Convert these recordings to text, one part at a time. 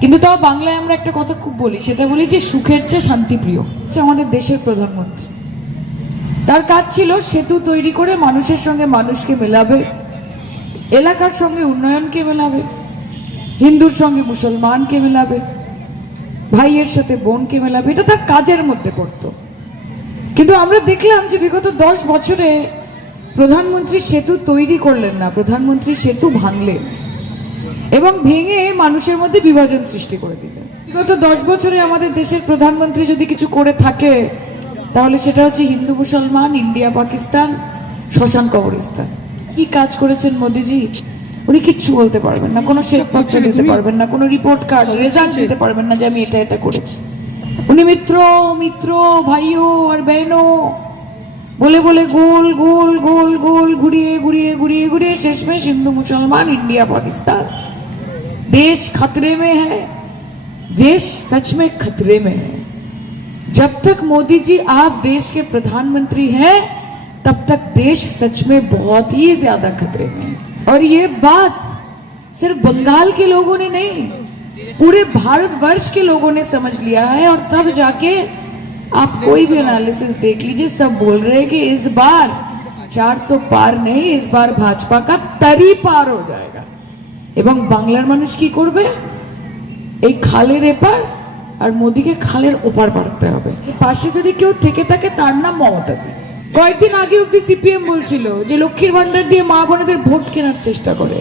কিন্তু তাও বাংলায় আমরা একটা কথা খুব বলি, সেটা বলি যে সুখের চেয়ে শান্তিপ্রিয় হচ্ছে আমাদের দেশের প্রধানমন্ত্রী। তার কাজ ছিল সেতু তৈরি করে মানুষের সঙ্গে মানুষকে মেলাবে, এলাকার সঙ্গে উন্নয়নকে মেলাবে, হিন্দুর সঙ্গে মুসলমানকে মেলাবে, ভাইয়ের সাথে বোনকে মেলাবে, এটা তার কাজের মধ্যে পড়তো। কিন্তু আমরা দেখলাম যে বিগত 10 বছরে প্রধানমন্ত্রী সেতু তৈরি করলেন না, প্রধানমন্ত্রী সেতু ভাঙলেন এবং ভেঙে মানুষের মধ্যে বিভাজন সৃষ্টি করে দিলেন। বিগত 10 বছরে আমাদের দেশের প্রধানমন্ত্রী যদি কিছু করে থাকে তাহলে সেটা হচ্ছে হিন্দু মুসলমান, ইন্ডিয়া পাকিস্তান, শ্মশান কবরস্থান। কি কাজ করেছেন মোদিজি? উনি কিচ্ছু বলতে পারবেন না, কোনো শ্বেতপত্র দিতে পারবেন না, কোনো রিপোর্ট কার্ড রেজাল্ট দিতে পারবেন না যে আমি এটা এটা করেছি। উনি মিত্র মিত্র ভাইও আর বেনো बोले बोले गोल गोल गोल गोल घुरिए घुरिए घुरिए घुरिए शेष में हिंदू मुसलमान इंडिया पाकिस्तान। देश खतरे में है, देश सच में खतरे में है। जब तक मोदी जी आप देश के प्रधानमंत्री हैं तब तक देश सच में बहुत ही ज्यादा खतरे में है। और ये बात सिर्फ बंगाल के लोगों ने नहीं, पूरे भारतवर्ष के लोगों ने समझ लिया है। और तब जाके आप कोई भी एनालिसिस देख लीजिए, सब बोल रहे हैं कि इस बार 400 पार नहीं, इस बार भाजपा का तरी पार हो जाएगा। এবং বাংলার মানুষ কি করবে? এই খালের এপার আর মোদিকে খালের ওপার পারতে হবে। পাশে যদি কেউ থেকে থাকে তার নাম মমতা দি। কয়েকদিন আগে অব্দি সিপিএম বলছিল যে লক্ষ্মীর ভান্ডার দিয়ে মা বোনেদের ভোট কেনার চেষ্টা করে।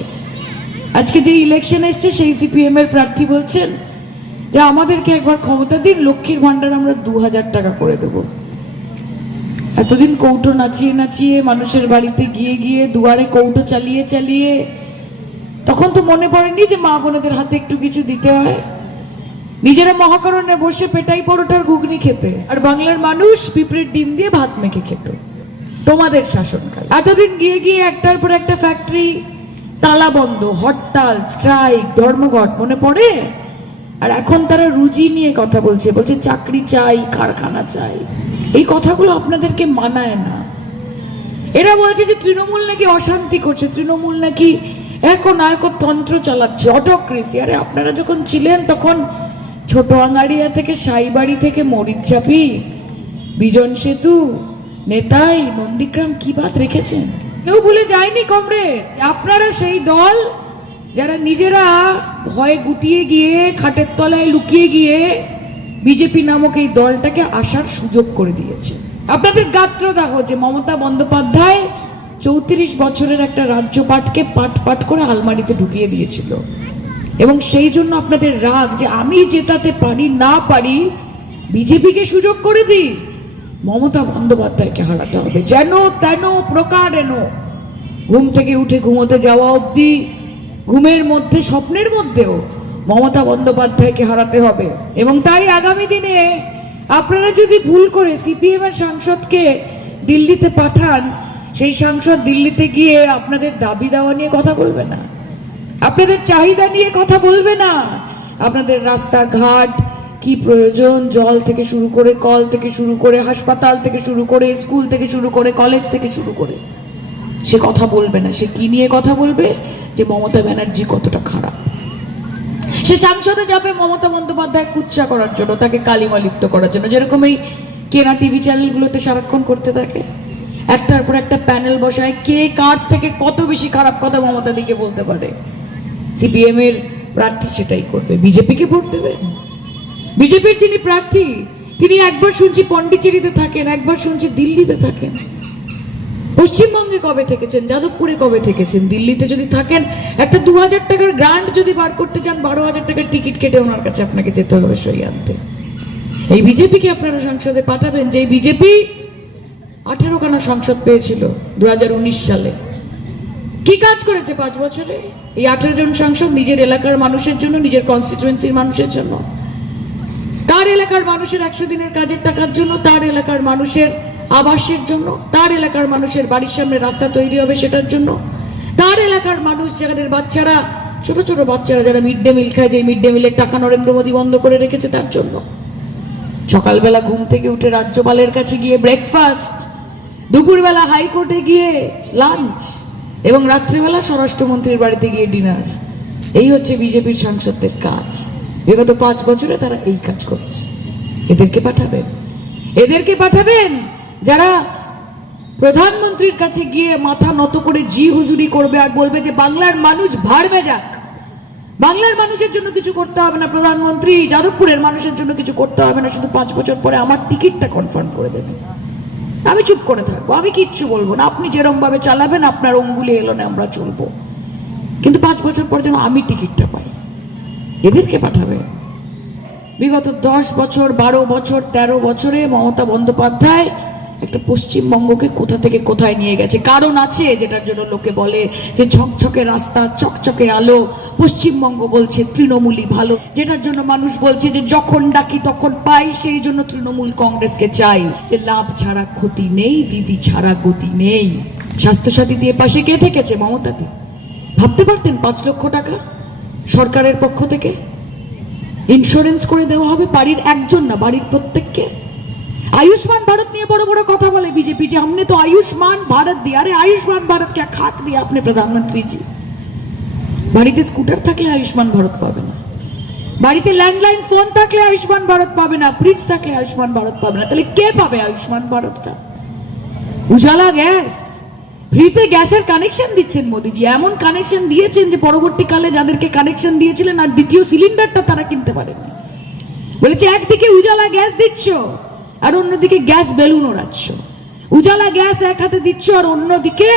আজকে যে ইলেকশন এসছে সেই সিপিএম এর প্রার্থী বলছেন যে আমাদেরকে একবার ক্ষমতা দিন, লক্ষ্মীর ভান্ডার আমরা 2000 টাকা করে দেব। এতদিন কৌটো নাচিয়ে নাচিয়ে মানুষের বাড়িতে গিয়ে গিয়ে দুয়ারে কৌটো চালিয়ে চালিয়ে তখন তো মনে পড়েনি যে মা বোনেদের হাতে একটু কিছু দিতে হয়। নিজেরা মহাকরণে বসে পেটাই পরোটার ঘুগনি খেতে, আর বাংলার মানুষ পিঁপড়ের ডিম দিয়ে ভাত মেখে খেত তোমাদের শাসনকাল। এতদিন গিয়ে গিয়ে একটার পর একটা ফ্যাক্টরি তালা বন্ধ, হরতাল, স্ট্রাইক, ধর্মঘট, মনে পড়ে? আর এখন তারা রুজি নিয়ে কথা বলছে, বলছে চাকরি চাই, কারখানা চাই। এই কথাগুলো আপনাদেরকে মানায় না। এরা বলছে যে তৃণমূল নাকি অশান্তি করছে, তৃণমূল নাকি তন্ত্র চালাচ্ছে, অটোক্রেসি। আরে আপনারা যখন ছিলেন তখন ছোট আঙ্গারিয়া থেকে সাইবাড়ি থেকে মরিচচাপি, বিজন সেতু, নেতাই, নন্দীগ্রাম কি বাত রেখেছেন? কেউ ভুলে যায়নি কমরেড। আপনারা সেই দল যারা নিজেরা ভয়ে গুটিয়ে গিয়ে খাটের তলায় লুকিয়ে গিয়ে বিজেপি নামক এই দলটাকে আসার সুযোগ করে দিয়েছে। আপনাদের গাত্রদাহ যে মমতা বন্দ্যোপাধ্যায় 34 বছরের একটা রাজ্যপাটকে পাট পাট করে আলমারিতে ঢুকিয়ে দিয়েছিল, এবং সেই জন্য আপনাদের রাগ যে আমি জেতাতে পারি না পারি বিজেপিকে সুযোগ করে দিই। মমতা বন্দ্যোপাধ্যায়কে হারাতে হবে, যেন তেন প্রকার এনো। ঘুম থেকে উঠে ঘুমোতে যাওয়া অবধি, ঘুমের মধ্যে স্বপ্নের মধ্যেও মমতা বন্দ্যোপাধ্যায়কে হারাতে হবে। এবং তাই আগামী দিনে আপনারা যদি ভুল করে সিপিএম এর সাংসদকে দিল্লিতে পাঠান, সেই সাংসদ দিল্লিতে গিয়ে আপনাদের দাবি দাওয়া নিয়ে কথা বলবে না, আপনাদের চাহিদা নিয়ে কথা বলবে না, আপনাদের রাস্তাঘাট কি প্রয়োজন, জল থেকে শুরু করে, কল থেকে শুরু করে, হাসপাতাল থেকে শুরু করে, স্কুল থেকে শুরু করে, কলেজ থেকে শুরু করে সে কথা বলবে না। সে কি নিয়ে কথা বলবে? যে মমতা ব্যানার্জি কতটা খারাপ। সে সাংসদে যাবে মমতা বন্দ্যোপাধ্যায় কুৎসা করার জন্য, তাকে কালিমা লিপ্ত করার জন্য, যেরকম এই কেনা টিভি চ্যানেলগুলোতে সারাক্ষণ করতে থাকে। একটার পর একটা প্যানেল বসায়, কে কার থেকে কত বেশি খারাপ কথা মমতা দিকে বলতে পারে। সিপিএম এর প্রার্থী সেটাই করবে, বিজেপিকে ভোট দেবে। বিজেপির যিনি প্রার্থী তিনি একবার শুনছি পন্ডিচেরিতে থাকেন, একবার শুনছি দিল্লিতে থাকেন। পশ্চিমবঙ্গে কবে থেকেছেন? যাদবপুরে কবে থেকেছেন? দিল্লিতে যদি থাকেন, একটা 2000 টাকার গ্রান্ট যদি বার করতে চান, 12,000 টাকার টিকিট কেটে ওনার কাছে আপনাকে যেতে হবে সই আনতে। এই বিজেপিকে আপনারা সংসদে পাঠাবেন, যে বিজেপি 18খানা সংসদ পেয়েছিল 2019 সালে। কি কাজ করেছে 5 বছরে? এই 18 জন সাংসদ নিজের এলাকার মানুষের জন্য, নিজের কনস্টিটিউয়েন্সির মানুষের জন্য, তার এলাকার মানুষের 100 দিনের কাজের টাকার জন্য, তার এলাকার মানুষের আবাসের জন্য, তার এলাকার মানুষের বাড়ির সামনে রাস্তা তৈরি হবে সেটার জন্য, তার এলাকার মানুষ যাদের বাচ্চারা, ছোট ছোট বাচ্চারা যারা মিড ডে মিল খায়, যে মিড ডে মিলের টাকা নরেন্দ্র মোদী বন্ধ করে রেখেছে তার জন্য। সকালবেলা ঘুম থেকে উঠে রাজ্যপালের কাছে গিয়ে ব্রেকফাস্ট, দুপুরবেলা হাইকোর্টে গিয়ে লাঞ্চ, এবং রাত্রিবেলা স্বরাষ্ট্রমন্ত্রীর বাড়িতে গিয়ে ডিনার। এই হচ্ছে বিজেপির সাংসদদের কাজ। বিগত 5 বছরে তারা এই কাজ করেছে। এদেরকে পাঠাবেন যারা প্রধানমন্ত্রীর কাছে গিয়ে মাথা নত করে জি হুজুরি করবে আর বলবে যে বাংলার মানুষ ভাড়বে যাক, বাংলার মানুষের জন্য কিছু করতে হবে না, প্রধানমন্ত্রী যাদবপুরের মানুষের জন্য কিছু করতে হবে না, শুধু 5 বছর পরে আমার টিকিটটা কনফার্ম করে দেবেন। আমি চুপ করে থাকবো, আমি কিচ্ছু বলবো না, আপনি যেরকম ভাবে চালাবেন আপনার অঙ্গুলি এলো না, আমরা চলবো, কিন্তু 5 বছর পর যেন আমি টিকিটটা পাই। এদেরকে পাঠাবে। বিগত 10 বছর 12 বছর 13 বছরে মমতা বন্দ্যোপাধ্যায় একটা পশ্চিমবঙ্গকে কোথা থেকে কোথায় নিয়ে গেছে। কারণ আছে যেটার জন্য লোকে বলে যে ঝকঝকে রাস্তা, চকচকে আলো, পশ্চিমবঙ্গ বলছে তৃণমূলই ভালো, যেটার জন্য মানুষ বলছে যে যখন ডাকি তখন পাই, সেই জন্য তৃণমূল কংগ্রেসকে চাই। যে লাভ ছাড়া ক্ষতি নেই, দিদি ছাড়া গতি নেই। স্বাস্থ্যসাথী দিয়ে পাশে কে থেকেছে? মমতা দি। ভাবতে পারতেন 5 লক্ষ টাকা সরকারের পক্ষ থেকে ইন্স্যুরেন্স করে দেওয়া হবে, বাড়ির একজন না, বাড়ির প্রত্যেককে। आयुष्मान भारत নিয়ে বড় বড় কথা বলে बीजेपी जी, हमने तो आयुष्मान भारत दिया। अरे आयुष्मान भारत क्या खाक दिया आपने प्रधानमंत्री जी। বাড়িতে স্কুটার থাকলে আয়ুষ্মান ভারত পাবে না, বাড়িতে ল্যান্ডলাইন ফোন থাকলে আয়ুষ্মান ভারত পাবে না, ফ্রিজ থাকলে আয়ুষ্মান ভারত পাবে না। তাহলে কে পাবে আয়ুষ্মান ভারতটা? উজালা গ্যাস, ফ্রিতে গ্যাসের কানেকশন দিচ্ছেন মোদিজি, এমন কানেকশন দিয়েছেন যে পরবর্তীকালে যাদেরকে কানেকশন দিয়েছিলেন আর দ্বিতীয় সিলিন্ডারটা তারা কিনতে পারেনি। বলেছে একদিকে উজালা গ্যাস দিচ্ছ আর অন্যদিকে গ্যাস বেলুন ওড়াচ্ছ। উজালা গ্যাস এক হাতে দিচ্ছ আর অন্যদিকে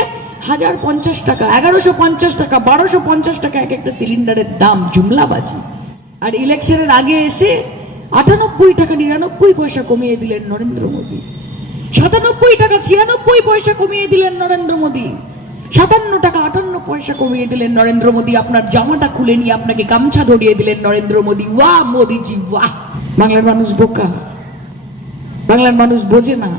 1050 টাকা, 1150 টাকা, 1250 টাকা এক একটা সিলিন্ডারের দাম, জুমলাবাজি। আর ইলেকশনের আগে এসে 98 টাকা 99 পয়সা কমিয়ে দিলেন নরেন্দ্র মোদী, 97 টাকা 96 পয়সা কমিয়ে দিলেন নরেন্দ্র মোদী, 57 টাকা 58 পয়সা কমিয়ে দিলেন নরেন্দ্র মোদী। আপনার জামাটা খুলে নিয়ে আপনাকে গামছা ধরিয়ে দিলেন নরেন্দ্র মোদী। ওয়াহ মোদীজি ওয়াহ। বাংলার মানুষ বোকা, বাংলার মানুষ বোঝে না।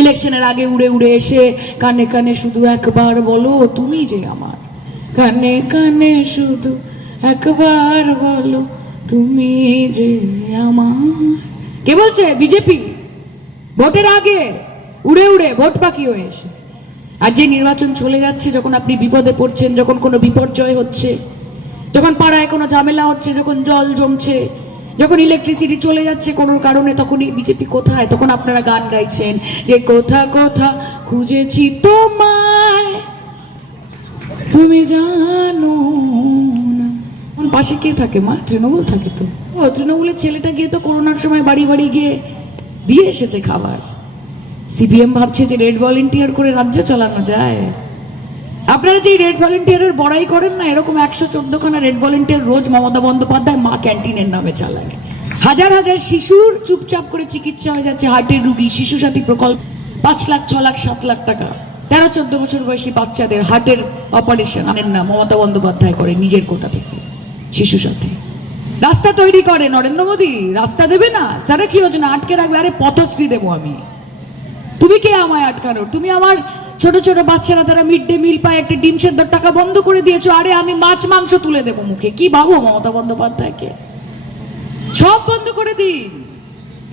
ইলেকশনের আগে উড়ে উড়ে এসে কানে কানে শুধু একবার বলো তুমি যে আমার, কানে কানে শুধু একবার বলো তুমি যে আমার। কে বলছে? বিজেপি। ভোটের আগে উড়ে উড়ে ভোট বাকি হয়ে এসে। আর যে নির্বাচন চলে যাচ্ছে, যখন আপনি বিপদে পড়ছেন, যখন কোনো বিপর্যয় হচ্ছে, যখন পাড়ায় কোনো ঝামেলা হচ্ছে, যখন জল জমছে, যখন ইলেকট্রিসিটি চলে যাচ্ছে কোনো কারণে, তখনই বিজেপি কোথায়? তখন আপনারা গান গাইছেন যে কোথা কোথা খুঁজেছি তোমায় তুমি জানো না। পাশে কে থাকে? মা তৃণমূল থাকে তো। ও তৃণমূলের ছেলেটা গিয়ে তো করোনার সময় বাড়ি বাড়ি গিয়ে দিয়ে এসেছে খাবার। সিপিএম ভাবছে যে রেড ভলেন্টিয়ার করে রাজ্য চালানো যায়। আপনারা যে রেড ভলেন্টিয়ারের বড়াই করেন না, এরকম 114 খানা রেড ভলেন্টিয়ার রোজ মমতা বন্দ্যোপাধ্যায় মা ক্যান্টিনের নামে চালায়। হাজার হাজার শিশুর চুপচাপ করে চিকিৎসা হয়ে যাচ্ছে, হার্টের রুগী, শিশু সাথী প্রকল্প 5 লাখ 6 লাখ 7 লাখ টাকা 13-14 বছর বয়সী বাচ্চাদের হার্টের অপারেশন আনেন না, মমতা বন্দ্যোপাধ্যায় করে নিজের কোটা থেকে শিশু সাথী। রাস্তা তৈরি করে নরেন্দ্র মোদী, রাস্তা দেবে না, সারা কি যোজনা আটকে রাখবে। আরে পথশ্রী দেবো আমি, তুমি কে আমায় আটকানোর? তুমি আমার ছোট ছোট বাচ্চারা তারা মিড ডে মিল পায়, একটা ডিম সেদ্ধর টাকা বন্ধ করে দিয়েছো। আরে আমি মাছ মাংস তুলে দেবো মুখে, কি ভাবো মমতা বন্দ্যোপাধ্যায়কে? সব বন্ধ করে দিন,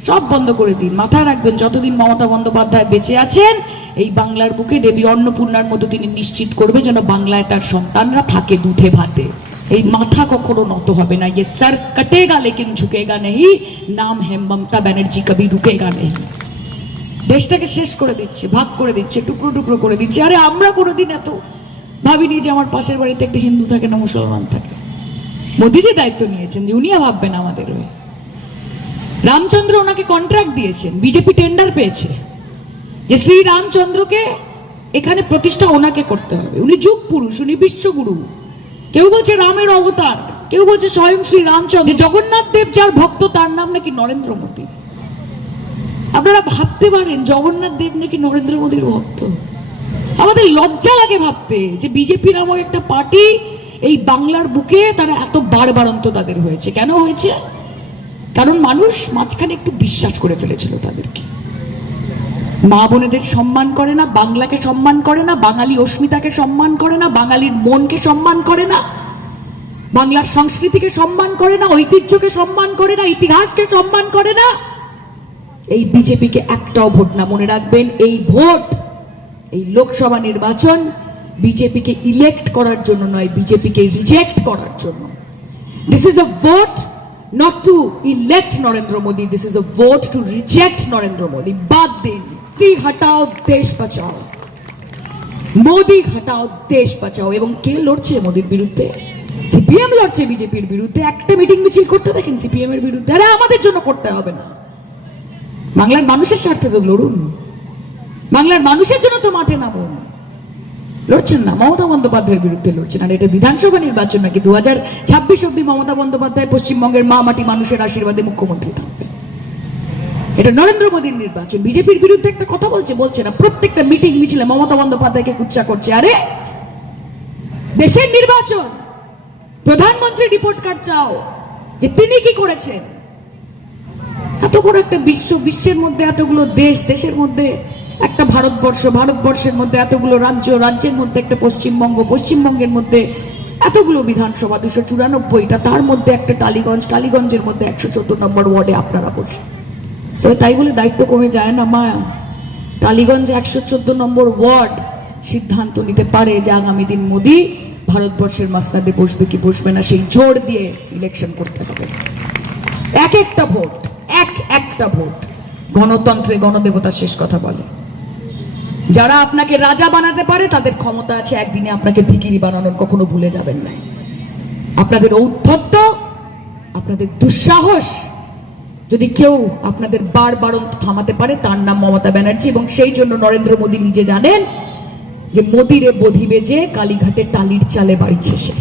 সব বন্ধ করে দিন। মাথায় রাখবেন, যতদিন মমতা বন্দ্যোপাধ্যায় বেঁচে আছেন, এই বাংলার বুকে দেবী অন্নপূর্ণার মতো তিনি নিশ্চিত করবে যেন বাংলায় তার সন্তানরা থাকে দুধে ভাতে। এই মাথা কখনো নত হবে না। ये सर कटेगा लेकिन झुकेगा नहीं, नाम है ममता बनर्जी, कभी रुकेगा नहीं। দেশটাকে শেষ করে দিচ্ছে, ভাগ করে দিচ্ছে, টুকরো টুকরো করে দিচ্ছে। আরে আমরা কোনোদিন এত ভাবিনি যে আমার পাশের বাড়িতে একটা হিন্দু থাকে না মুসলমান থাকে। মোদিজি দায়িত্ব নিয়েছেন যে উনিও ভাববেন আমাদের হয়ে। রামচন্দ্র ওনাকে কন্ট্রাক্ট দিয়েছেন, বিজেপি টেন্ডার পেয়েছে যে শ্রী রামচন্দ্রকে এখানে প্রতিষ্ঠা ওনাকে করতে হবে। উনি যুগ পুরুষ, উনি বিশ্বগুরু। কেউ বলছে রামের অবতার, কেউ বলছে স্বয়ং শ্রী রামচন্দ্র। জগন্নাথ দেব যার ভক্ত তার নাম নাকি নরেন্দ্র মোদী। আপনারা ভাবতে পারেন জগন্নাথ দেব নাকি নরেন্দ্র মোদীর ভক্ত? আমাদের লজ্জা লাগে ভাবতে যে বিজেপি নামক একটা পার্টি এই বাংলার বুকে তারা এত বাড়বাড়ন্ত তাদের হয়েছে। কেন হয়েছে? কারণ মানুষ মাঝখানে একটু বিশ্বাস করে ফেলেছিল তাদেরকে। মা বোনেদের সম্মান করে না, বাংলাকে সম্মান করে না, বাঙালি অস্মিতাকে সম্মান করে না, বাঙালির মনকে সম্মান করে না, বাংলার সংস্কৃতিকে সম্মান করে না, ঐতিহ্যকে সম্মান করে না, ইতিহাসকে সম্মান করে না। এই বিজেপিকে একটাও ভোট না। মনে রাখবেন, এই ভোট, এই লোকসভা নির্বাচন বিজেপিকে ইলেক্ট করার জন্য নয়, বিজেপিকে রিজেক্ট করার জন্য। This is a vote not to elect Narendra Modi. This is a vote to reject Narendra Modi. বাদ দিন, মোদি হটাও দেশ বাঁচাও, মোদি হটাও দেশ বাঁচাও। এবং কে লড়ছে মোদির বিরুদ্ধে? সিপিএম লড়ছে বিজেপির বিরুদ্ধে। একটা মিটিং মিছিল করতে দেখেন সিপিএম এর বিরুদ্ধে। আরে আমাদের জন্য করতে হবে না, বাংলার মানুষের স্বার্থে তো লড়ুন, বাংলার মানুষের জন্য তো মাঠে নামুন। লড়ছেন না, মমতা বন্দ্যোপাধ্যায়ের বিরুদ্ধে লড়ছেন। আর এটা বিধানসভা নির্বাচন নাকি 2026 অব্দি মমতা বন্দ্যোপাধ্যায় পশ্চিমবঙ্গের মা মাটি মানুষের আশীর্বাদে মুখ্যমন্ত্রী থাকবে। এটা নরেন্দ্র মোদীর নির্বাচন। বিজেপির বিরুদ্ধে একটা কথা বলছে না, প্রত্যেকটা মিটিং মিছিলে মমতা বন্দ্যোপাধ্যায়কে কুচ্চা করছে। আরে দেশের নির্বাচন, প্রধানমন্ত্রী রিপোর্ট কার্ড চাও যে তিনি কি করেছেন। এত বড় একটা বিশ্বের মধ্যে এতগুলো দেশের মধ্যে একটা ভারতবর্ষের মধ্যে এতগুলো রাজ্যের মধ্যে একটা পশ্চিমবঙ্গের মধ্যে এতগুলো বিধানসভা 294টা, তার মধ্যে একটা টালিগঞ্জের মধ্যে 114 নম্বর ওয়ার্ডে আপনারা বসে। তবে তাই বলে দায়িত্ব কমে যায় না মা। টালিগঞ্জে 114 নম্বর ওয়ার্ড সিদ্ধান্ত নিতে পারে যে আগামী দিন মোদি ভারতবর্ষের মাস্তাদে বসবে কি বসবে না, সেই জোর দিয়ে ইলেকশন করতে হবে। একটা ভোট। গণতন্ত্রে গণদেবতা শেষ কথা বলে। যারা আপনাকে রাজা বানাতে পারে তাদের ক্ষমতা আছে একদিনে আপনাকে ভিখিরি বানানোর, কখনো ভুলে যাবেন না। আপনাদের ঔদ্ধত্য, আপনাদের দুঃসাহস যদি কেউ আপনাদের বারবারন্ত থামাতে পারে তার নাম মমতা ব্যানার্জি। এবং সেই জন্য নরেন্দ্র মোদী নিজে জানেন যে মোদিরে বধিবে যে কালীঘাটে টালির চালে বাড়ি শেষে।